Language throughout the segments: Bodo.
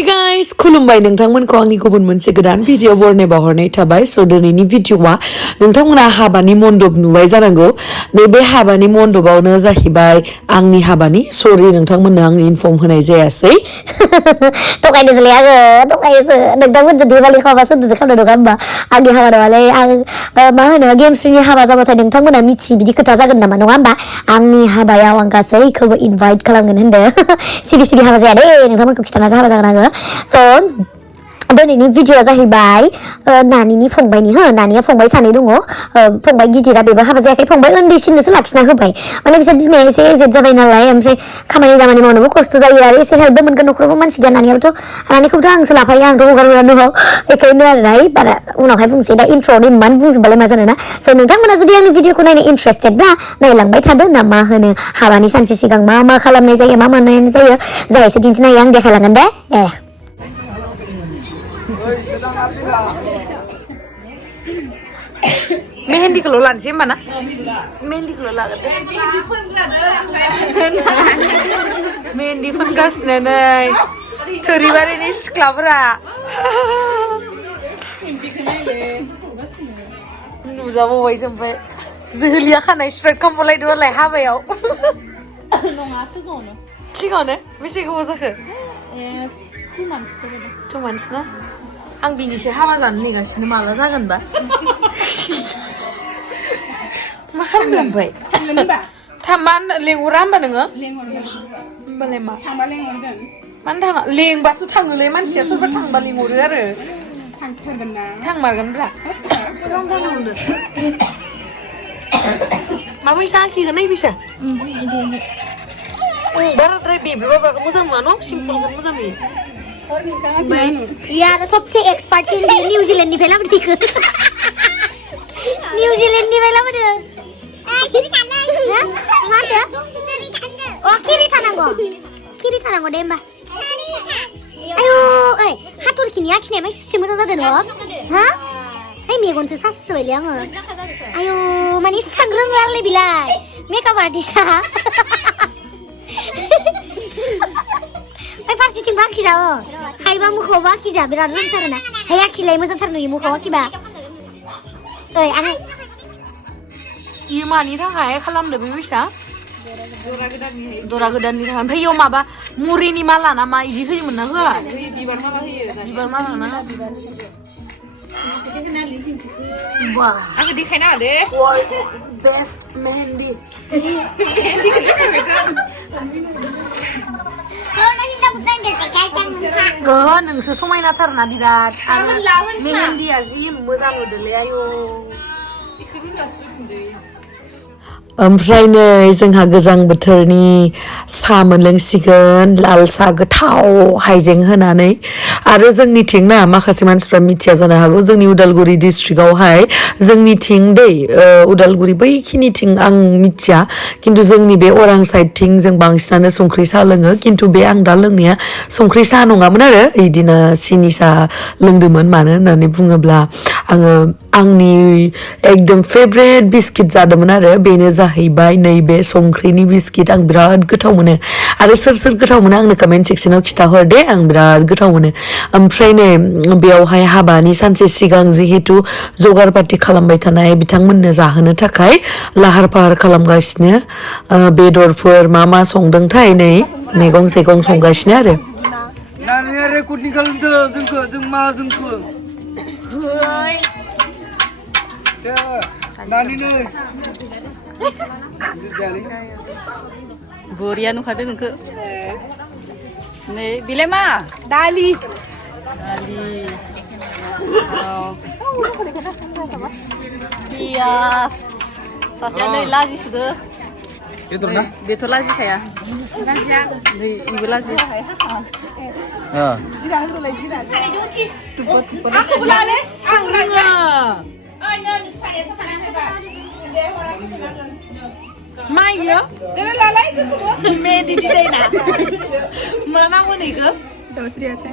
Hey guys, खुलुमबाय नोंथांमोनखौ आंनि गुबुन मोनसे गोदान भिडिअ बरनायबा हरनाय थाबाय स दिनैनि भिडिअआ नोंथांमोना हाबानि मन्दप नुबाय जानांगौ नैबे हाबानि मन्दपआवनो जाहैबाय आंनि हाबानि सरि नोंथांमोननो आं इनफर्म होनाय जायासै थगायदोंसोलै आङो थगायोसो नोंथांमोनजों देवालि खालामबासो होनदोंसो खालामदों नङा होमबा आंनि हाबा नङालै आं मा होनो गेमस्रिनि हाबा जाबाथाय नोंथांमोना मिथि बिदि खोथा जागोन नामा नङा होमबा आंनि हाबायाव आं गासैखौबो इनभाइट खालामगोन होनदों सिरि सिरि हाबा जाया दे नोंथांमोनखौ खिथानासो हाबा जागोन आङो स' दिनैनि भिडिअआ जाहैबाय नानिनि फंबायनि नानिया फंबाय सानै दङ फंबाय गिदिरा बेबो हाबा जायाखै फंबाय उन्दैसिननोसो लाखिना होबाय माने बिसोर बिमाया एसे एजेड जाबाय नालाय ओमफ्राय खामानि दामानि मावनोबो खस्थ' जायो आरो एसे हेल्पबो मोनगोन न'खरावबो मानसि गैया नानिखौथ' आंसो लाफायो आंथ' हगार हरा न'आव बेखायनो आरोना बारा उनावहाय बुंसै दा इन्ट्र'आवनो इमान बुंजोबबालाय मा जानो ना स' नोंथांमोना जुदि आंनि भिडिअखौ नायनो इन्ट्रेस्टेडब्ला नायलांबाय थादो ना मा होनो हाबानि सानसे सिगां मा मा खालामनाय जायो मा मानाय जायो जा एसे दिन्थिनो हायो आं देखायलांगोन दे मेहेन्दिखौल' लानोसै होमबा ना मेहेन्दिखौल' लागोन दे मेहेन्दि फोनगासिनो नै थोरिबारिनि सिख्लाफोरा नुजाबावबायसो ओमफ्राय जोहलिया खानाय स्ट्रेट खालामबावलायदोंलाय हाबायाव नङा सिगाङावनो सिगाङावनो बेसे गोबाव जाखो 2 months 2 months ना आं बिनिसो हाबा जानो नेगासिनो माला जागोनबा मा खालामदों ओमफ्राय थांबा लेंहरा होमबा नोङो होमबालाय मा थांबा लेंहरगोन मानो थाङा लेंबासो थाङोलै मानसिया सोरबा थांबा लेंहरो आरो थांथारगोन ना थांमारगोनब्रा माबैसा आखिगोन नाय बिसा बाराद्राय बेब्रेबाब्राखौ मोजां नुवा न' सिम्पोलखौ मोजां नुयो यार सबसे एक्सपर्ट हिंदी न्यूजीलैंडनिफ्राय लाबोदों न्यूजीलैंडनिफ्राय लाबोदों खिरि थानांगौ दे होमबा आयु ओइ हाथरखिनि आखिनाया मासे मोजां जादों न' हा है मेगनसो सासोबायलै आङो आयु माने इसां रोङो आरोलै बिलाय मेकआप आर्टिस्टआ फारसेथिं आखिजा हायोबा मोखाङावबो आखिजा बिराद रोंथारोना हाय आखिलाय मोजांथार नुयो मोखाङाव आखिबा ओइ आं इयो मानि थाखाय खालामदो बे बैसा दरा गोदाननि थाखाय ओमफ्राय इयाव माबा मुरिनि माला ना मा इदि होयोमोन ना होआ बिबार माला होयो बिबार माला ना वाह आंखौ देखायना दे बेस्ट मेहेन्दी नोंसो समायनाथारना बिराद आरो मेहेन्दिया जि मोजां नुदोलै आयौ ओमफ्राय नै जोंहा गोजां बोथोरनि साहा मोनलोंसिगोन लाल साहा गोथाव हाइजें होनानै आरो जोंनिथिं ना माखासे मानसिफ्रा मिथिया जानो हागौ जोंनि उदालगुरि डिस्ट्रिक्टआवहाय जोंनिथिं दै उदालगुरि बैखिनिथिं आं मिथिया खिन्थु जोंनि बे अरां साइडथिं जों बांसिनानो संख्रि साहा लोङो खिन्थु बे आं दा लोंनाया संख्रि साहा नङामोन आरो इदिनो सिनि साहा लोंदोंमोन मानो होननानै बुङोब्ला आङो आंनि एकदम फेभरेट बिस्किट जादोंमोन आरो बेनो जाहैबाय नैबे संख्रिनि बिस्किट आं बिराद गोथाव मोनो आरो सोर सोर गोथाव मोनो आंनो कमेन्ट सेक्सनाव खिथाहर दे आं बिराद गोथाव मोनो ओमफ्राय नै बेयावहाय हाबानि सानसे सिगां जिहेतु जगार पार्टि खालामबाय थानाय बिथांमोननो जाहोनो थाखाय लाहार फाहार खालामगासिनो बेदरफोर मा संदोंथाय नै मैगं थाइगं संगासिनो आरो नानिया रेकर्डिं खालामदों जों माहाजोनखौ नानि नै बरिया नुखादो नोंखो नै बिलाय मा दालि पियास सासेया नै लाजिसोदो बेदर ना बेथ' लाजिखाया नै इबो लाजि मायो मेहेन्दी डिजाइना मा नांगौ नैखो दाउस्रि आइटेम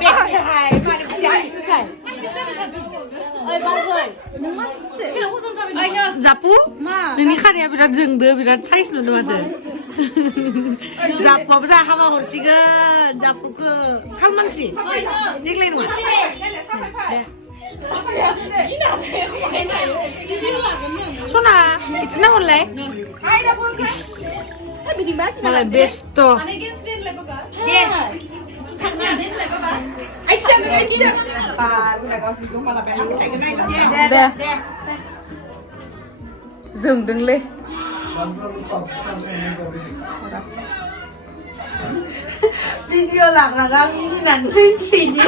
बेखौहाय मानो बिदि आखिदोंथाय जापु नोंनि खानाया बिराद जोंदो बिराद साइज नुदो माथो जापुआबो जा हाबा हरसिगोन जापुखौ खालमानसि देग्लाय नङा सना इथिना हरलाय मालाय बेस्थ जोंदोंलै video लाग्रागा मिनिनानै थैनोसैदि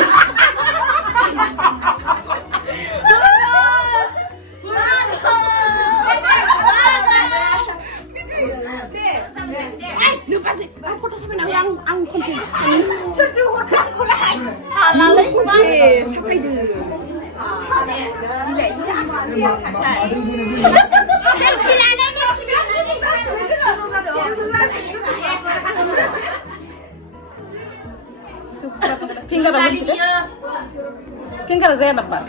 핑가라 뭔지 핑가라 제야 나빠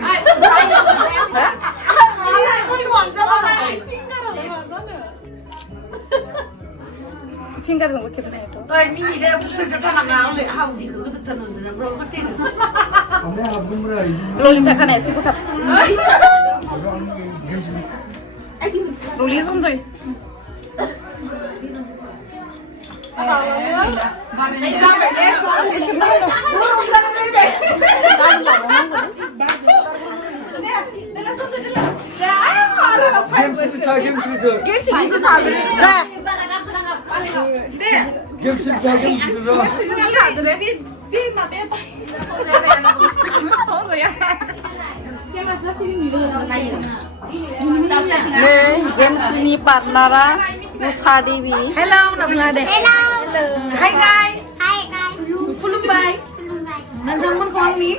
핑가라 좀 이렇게 해 또. ơi mini đây bukan kita nak ngau le hau di ke kita nonton bro konten Anda apa mula ini? 롤리타 칸에 쓰고 탑. 롤리 손절. Game cerita, game cerita. Game cerita, game cerita. 네, gemsini partnera Musa Dewi. hello nama deh Hello. hi guys Hai guys. खुलुमबाय नोंथांमोनखौ आंनि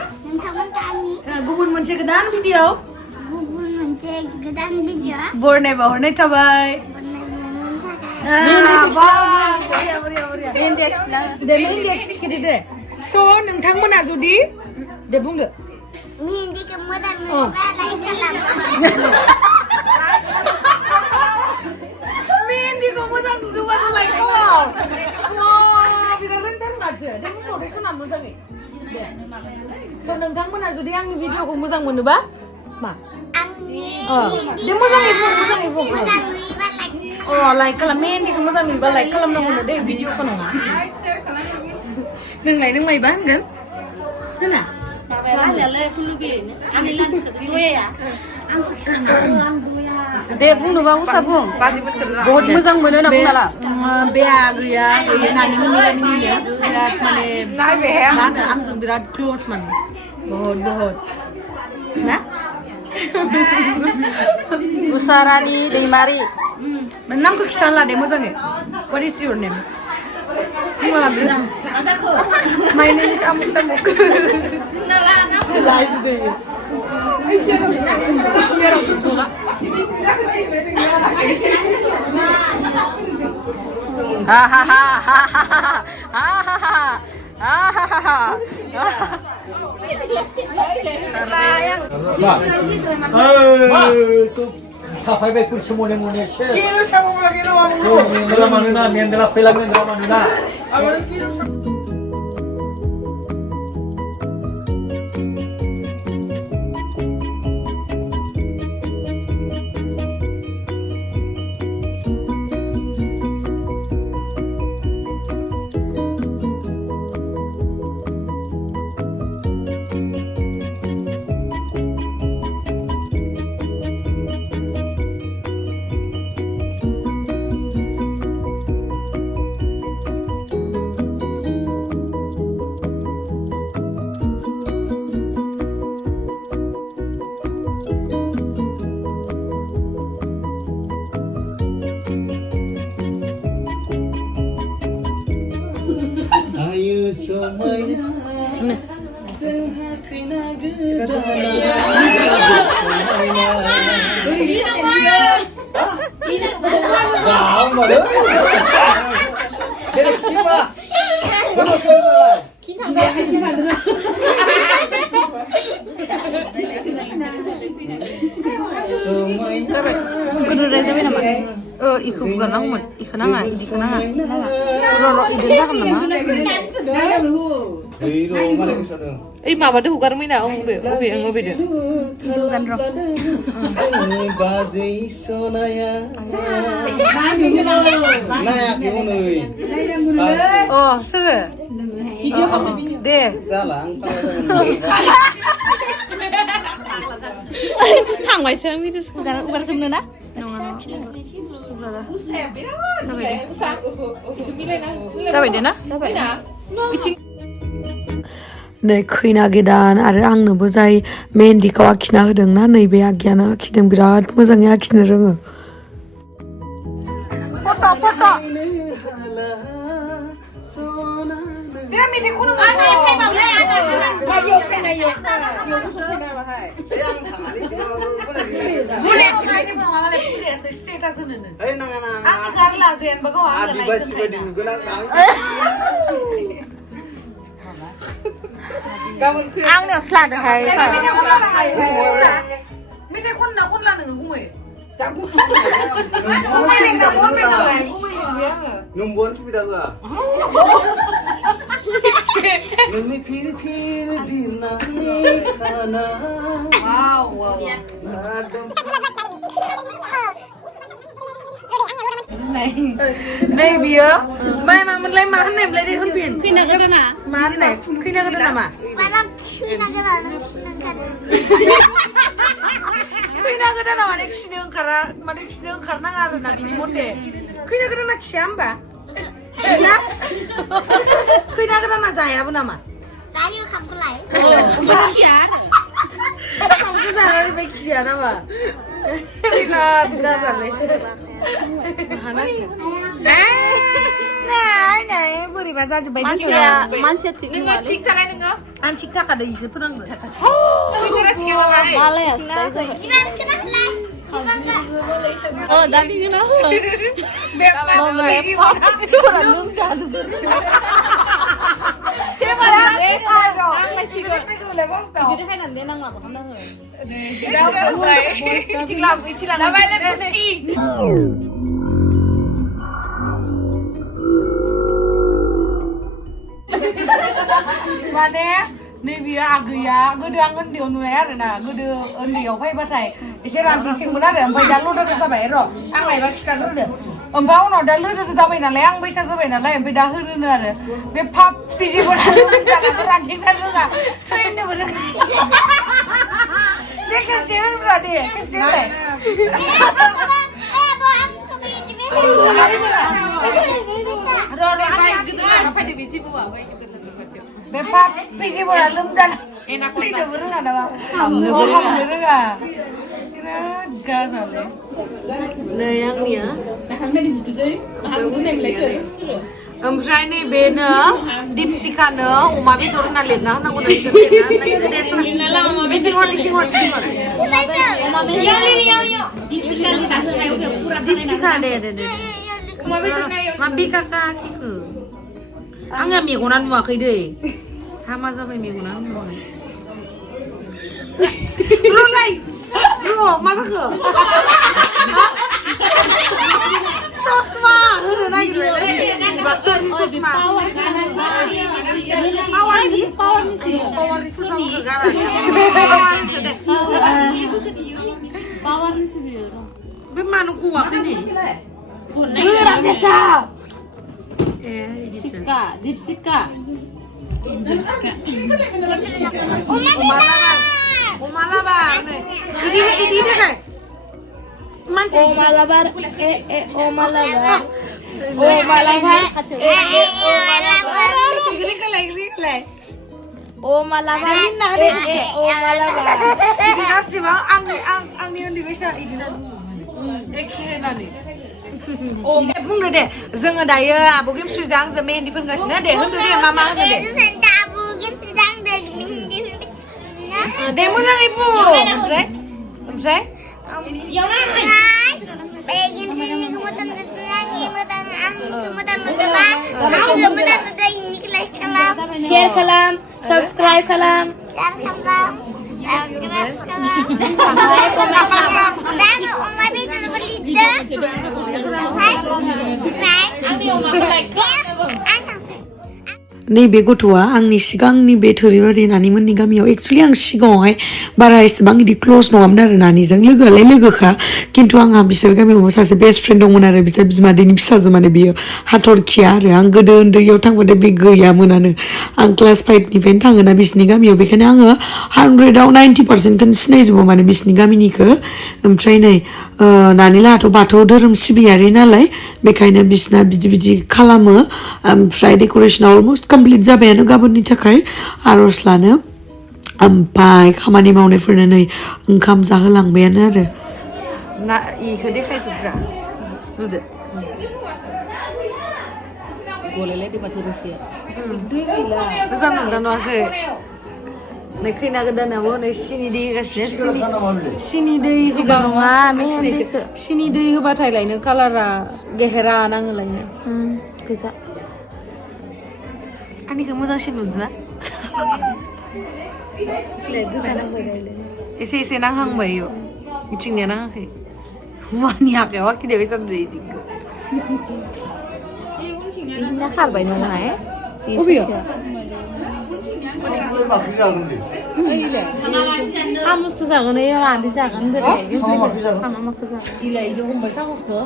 Teman kami गुबुन मोनसे गोदान video gugur monceng gedang bija. बरनाय बावहरनाय थाबाय बरिया बरिया बरिया Index na. दे इन्डिया खिथिखिथि दे स' नोंथांमोना जुदि दे बुंदो Mindi kemudian melai kelam. Mindiखौ मोजां नुदोंबासो लाइक खालाम वाव बिराद रोंथार माथो दे बुंबावदो सना मोजाङै दे स' नोंथांमोना जुदि आंनि भिडिअखौ मोजां मोनोबा मा Angni. दे मोजाङै बुं Balai. लाइक खालाम मेहेन्दिखौ मोजां नुयोबा लाइक खालामनांगौनो दे भिडिअखौ नङा नोंलाय नों मायबा होनगोन होना दे बुंनोबा उसा बुं बहुत मोजां मोनो होनना बुंनाला बेया गैया नानि मोननि गामिनिया बिराद माने मा होनो आंजों बिराद क्ल'स मान बहुत बहुत ना उसारानि दैमारि नों नामखौ खिथाना लादे मोजाङै what is your name बुंना लादो my name is Amuk Tamuk lies Day ha ha ha ha ha ha ha ha ha ha Tu sampai bekul semua yang Indonesia. Kira siapa lagi nama? Oh, Mendela Manuna, Mendela Film Mendela Manuna. Ayo semuanya Senghakina gedang Udah sampai nama. Iku bukan angmut, iku nanga, iku nanga. Roro ide jakan nama. Mama tuh bukan mina, obi deh. Itu kan roh. Oh, seru. Deh. Hàng xem video. Bukan sebenarnya. Sampai deh nah. नै खैना गोदान आरो आंनोबो जाय मेहेन्दिखौ आखिना होदोंना नैबे आगियानो आखिदों बिराद मोजाङै आखिनो रोङो Ang nó slat hay. Numbuan sudah gak? Numi piri bina ikana. Wow. नै बियो मा मोनलाय मा होननाय मोनलाय दे होनफिन Khina cái đó nè. मा होननाय खैना गोदान नामा Parang kena kena nangkan. खैना गोदाना माने खिनो ओंखारनाङा आरोना बिनि मथे खैना गोदाना खिया होमबा खिया खैना गोदाना जायाबो नामा Saya kamu lai. kamu जानानै बे खिया नामा बिराद गाजालै नै बोरैबा जाजोब्बाय Mansia tik. Nengok cik tak lain nengok. आं थिग थाखादो इसो फोनांगो Kita cik yang lain. Malah ya. Jangan kena lai. Jangan kena. Oh, tapi kenapa? Mau melepot. Orang belum satu. Siapa nanti? Ang masih kok. Kita kan nanti nang apa kan nang. Cik lambai le puski. माने नैबेयो आगैया गोदो आं उन्दैयाव नुनाय आरोना गोदो उन्दैयाव फैबाथाय एसे रानथेंमोन आरो ओमफ्राय दा लदर जाबाय र' आं मायबा खिथानो होदो ओमफ्राय उनाव दा लदर जाबाय नालाय आं बैसा जाबाय नालाय ओमफ्राय दा होनो आरो बे फाप बिजिफोरा जानानै रानथेंजानो रोङा थैनोबो रोङा दे खेबसे होनब्रा दे खेबसे होनलाय Bepa, pisi bola lemdan. Enak kok. Tidak berunga nama. Hamne berunga. Kira gas ale. Layangnya. ओमफ्राय नैबेनो दिपसिकानो अमा बेदर होना लिरना होनांगौ ना दिपसिका दे मा बिकाका किखो आंहा मेगना नुवाखै दै हामा जाबाय मेगना नुवाखै र'लाय र' मा जाखो ससमा होनो नागिरबाय सोरनि ससमा पावारनि ससमा गाराखै पावारनिसो दे बे मानो गवाखै नै Dipsika. Oma labar nih. Ini deh kan. Oma labar. Oma labar. Ini kelai. Oma labar. Oma labar. Dikasih bang, ang ini bisa ini. Ekhenani. बुंदो दे जोङो दायो आब' गेमस्रिजों आंजों मेहेन्दी फोनगासिनो दे होनदो दे मा होनो दे मोजाङै बुं ओमफ्राय Share kalam, subscribe kalam. Dan Oma Betul beli नैबे गथ'आ आंनि सिगांनि बे थोरिबारि नानिमोननि गामियाव एक्सुवेलि आं सिगाङावहाय बारा एसेबां बिदि क्ल'ज नङामोन आरो नानिजों लोगोआलाय लोगोखा खिन्थु आंहा बिसोर गामियावबो सासे बेस्ट फ्रेन्ड दंमोन आरो बिसोर बिमादैनि फिसाजो माने बियो हाथरखिया आरो आं गोदो उन्दैयाव थांबाथाय बे गैयामोनानो आं क्लास 5निफ्रायनो थाङोना बिसिनि गामियाव बेखायनो आङो 100आव 90%खौनो सिनायजोबो माने बिसिनि गामिनिखौ ओमफ्राय नै नानि लाहाथ' बाथौ धोरोम सिबियारि नालाय बेखायनो बिसिना बिदि खालामो ओमफ्राय डेक'रेसना अलमस्ट कमप्लिट जाबायानो गाबोननि थाखाय आर'ज लानो ओमफ्राय खामानि मावनायफोरनो नै ओंखाम जाहोलांबायानो आरो ना इखौ देखायजोबग्रा नुदो गलायलायदो माथो रोसिया मोजां नुदों नुवाखै नै खैना गोदानाबो नै सिनि दै होगासिनो सिनि दै होबा नङा मिथिनायसो सिनि दै होबाथाय लायनो कालारा गेहेरा नाङो लायनो गोजा आंनिखौ मोजांसिन नुदोंना एसे एसे नांहांबाय इयाव मिथिंनिया नाङाखै हुवानि आखायाव आखिनाय बायसा नुदों इदिखौ इना खारबाय नङाहाय अबेयाव सामसथ' जागोन ओइ आदै जागोन माखौ जागोन इलाय इदो हमबाय सामसखौ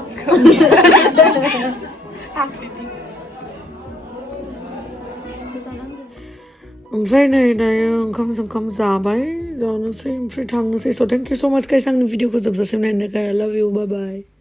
ओमफ्राय नै दायो ओंखाम जाबाय जानोसै ओमफ्राय थांनोसै स' थेंक इउ स' माच गाइस आंनि भिडिअखौ जोबजासिम नायनो थाखाय I love you bye bye